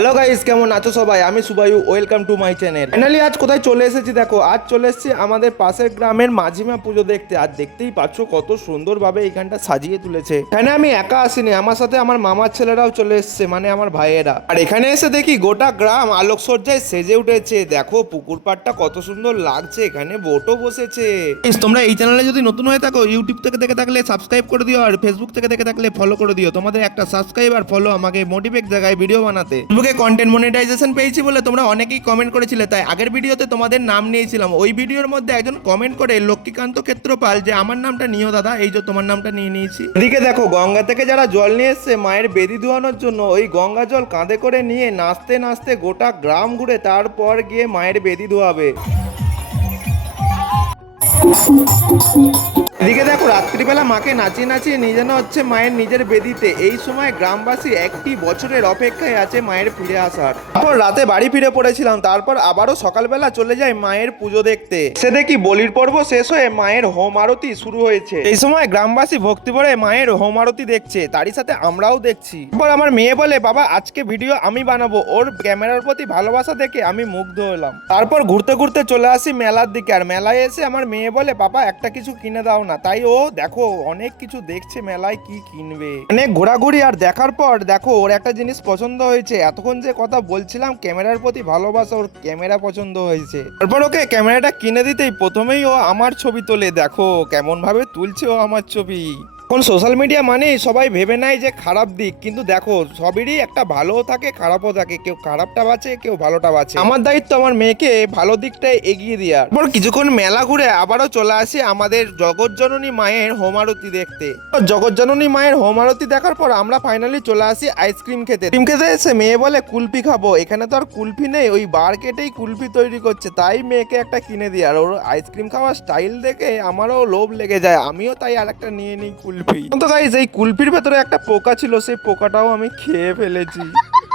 Hello guys, কেমন আছো সবাই? আমি Subayu, welcome to my channel. Finally আজ কোথায় চলে এসেছি দেখো। আজ চলে এসেছি আমাদের পাশের গ্রামের মাঝিমা পুজো দেখতে। আর দেখতেই পাচ্ছ কত সুন্দরভাবে এইখানটা সাজিয়ে তুলেছে। এখানে আমি একা আসিনি, আমার সাথে আমার মামার ছেলেরাও চলে এসেছে, মানে আমার ভাইয়েরা। আর এখানে এসে দেখি গোটা গ্রাম আলোকসজ্জায় সেজে উঠেছে। দেখো পুকুর পাড়টা কত সুন্দর লাগছে, এখানে বোটও বসেছে। তোমরা এই চ্যানেলে যদি নতুন হয়ে থাকো, ইউটিউব থেকে দেখে থাকলে সাবস্ক্রাইব করে দিও, আর ফেসবুক থেকে দেখে থাকলে ফলো করে দিও। তোমাদের একটা সাবস্ক্রাইব আর ফলো আমাকে মোটিভেট জায়গায় ভিডিও বানাতে। কন্টেন্ট মনিটাইজেশন পেয়েছি বলে তোমরা অনেকেই কমেন্ট করেছিলে, তাই আগের ভিডিওতে তোমাদের নাম নিয়েছিলাম। ওই ভিডিওর মধ্যে একজন কমেন্ট করে লক্ষ্মীকান্ত ক্ষেত্রপাল যে আমার নামটা নিও দাদা, এই যে তোমার নামটা নিয়ে নিয়েছি। এদিকে দেখো গঙ্গা থেকে যারা জল নিয়ে এসছে মায়ের বেদি ধোয়ানোর জন্য, ওই গঙ্গা জল কাঁধে করে নিয়ে নাচতে নাচতে গোটা গ্রাম ঘুরে তারপর গিয়ে মায়ের বেদি ধোয়াবে। এদিকে দেখো রাত্রিবেলা মাকে নাচিয়ে নাচিয়ে নিয়ে যেন হচ্ছে মায়ের নিজের বেদিতে। এই সময় গ্রামবাসী একটি বছরের অপেক্ষায় আছে মায়ের ফিরে আসার। তারপর রাতে বাড়ি ফিরে পড়েছিলাম, তারপর আবারও সকালবেলা চলে যাই মায়ের পুজো দেখতে। সে দেখি বলির পর্ব শেষ হয়ে মায়ের হোম আরতি শুরু হয়েছে। এই সময় গ্রামবাসী ভক্তি ভরে মায়ের হোম আরতি দেখছে, তারই সাথে আমরাও দেখছি। তারপর আমার মেয়ে বলে, বাবা আজকে ভিডিও আমি বানাবো। ওর ক্যামেরার প্রতি ভালোবাসা দেখে আমি মুগ্ধ হলাম। তারপর ঘুরতে ঘুরতে চলে আসি মেলার দিকে। আর মেলায় এসে আমার মেয়ে বলে, বাবা একটা কিছু কিনে দাও না। তাই ও দেখো অনেক কিছু দেখছে মেলায় কি কিনবে। অনেক ঘোরাঘুরি আর দেখার পর দেখো ওর একটা জিনিস পছন্দ হয়েছে। এতক্ষণ যে কথা বলছিলাম ক্যামেরার প্রতি ভালোবাসা, ওর ক্যামেরা পছন্দ হয়েছে। তারপর ওকে ক্যামেরাটা কিনে দিতেই প্রথমেই ও আমার ছবি তোলে। দেখো কেমন ভাবে তুলছে ও আমার ছবি। এখন সোশ্যাল মিডিয়া মানেই সবাই ভেবে নেয় যে খারাপ দিক, কিন্তু দেখো সবেরই একটা ভালোও থাকে খারাপও থাকে। কেউ খারাপটা বাঁচে, কেউ ভালোটা বাঁচে। আমার দায়িত্ব আমার মেয়েকে ভালো দিকটাই এগিয়ে দেওয়ার। তারপর কিছুক্ষণ মেলা ঘুরে আবারও চলে আসি আমাদের জগৎজননী মায়ের হোম আরতি দেখতে। জগৎজননী মায়ের হোম আরতি দেখার পর আমরা ফাইনালি চলে আসি আইসক্রিম খেতে। আইসক্রিম খেতে এসে মেয়ে বলে কুলফি খাবো। এখানে তো আর কুলফি নেই, ওই বার কেটেই কুলফি তৈরি করছে, তাই মেয়েকে একটা কিনে দিই। আর ওর আইসক্রিম খাওয়ার স্টাইল দেখে আমারও লোভ লেগে যায়, আমিও তাই আর একটা নিয়ে নিই কুলফি। তো গাইস এই কুলফির ভেতরে একটা পোকা ছিল, সেই পোকাটাও আমি খেয়ে ফেলেছি।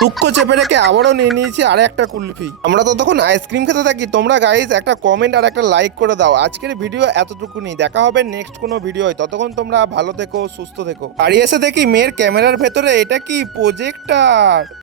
দুঃখ চেপে রেখে আবারও নিয়ে নিয়েছি আরে একটা কুলফি। আমরা ততক্ষণ আইসক্রিম খেতে থাকি। তোমরা গাইস একটা কমেন্ট আর একটা লাইক করে দাও। আজকের ভিডিও এতটুকুনি, দেখা হবে নেক্সট কোনো ভিডিও। ততক্ষণ তোমরা ভালো থেকো, সুস্থ থেকো। বাড়ি এসে দেখি মেয়ের ক্যামেরার ভেতরে এটা কি প্রজেক্টর।